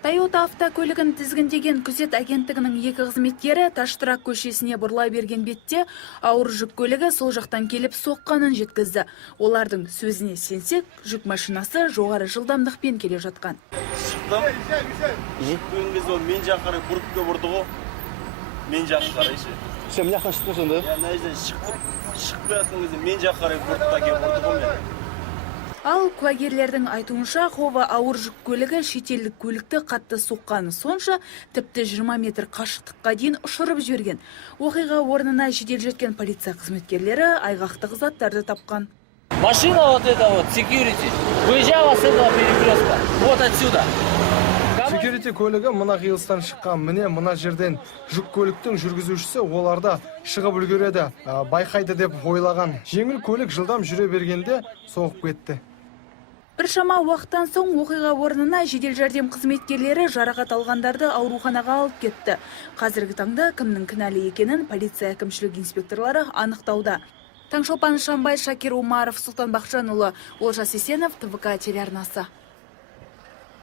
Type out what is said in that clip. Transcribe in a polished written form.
Toyota автокөлігін тізгіндеген күзет агенттігінің екі қызметкері Таштырак көшесіне бұрыла берген бетте ауыр жүк көлігі сол жақтан келіп соққанын жеткізді. Олардың сөзіне сенсек, жүк машинасы жоғары жылдамдықпен келе жатқан. Шықтым. Шыққан кезде ол мен жаққа қарай бұрып келіп ұрды ғой. Мен жаққа қарай ше. Сен мына жаққа шықтың сонда? Я мына жерден шығып жатқан кезде мен жаққа қарай бұрып та келіп ұрды ғой мені. Ал куәгерлердің айтуынша, Хова ауыр жүк көлігі шетелдік көлікті қатты соққаны сонша, тіпті 20 метр қашықтыққа дейін ұшырып жіберген. Оқиға орнына жедел жеткен полиция қызметкерлері айғақтық заттарды тапқан. Машина вот эта вот, security, выезжала с этого перекрестка, вот отсюда. Security көлігі мына қиылыстан шыққан. Міне мына жерден жүк көліктің жүргізушісі оларда шығып үлгереді, байқайды деп ойлаған. Жеңіл көлік жылдам жүре бергенде соғып кетті. Біршама уақыттан соң оқиға орнына жедел жәрдем қызметкерлері жарақат алғандарды ауруханаға алып кетті. Қазіргі таңда кімнің кінәлі екенін полиция әкімшілік инспекторлары анықтауда. Таңшолпан Шамбай, Шакир Умаров, Сұлтан Бақытжанұлы, Олжас Есенов, ТВК телеарнасы.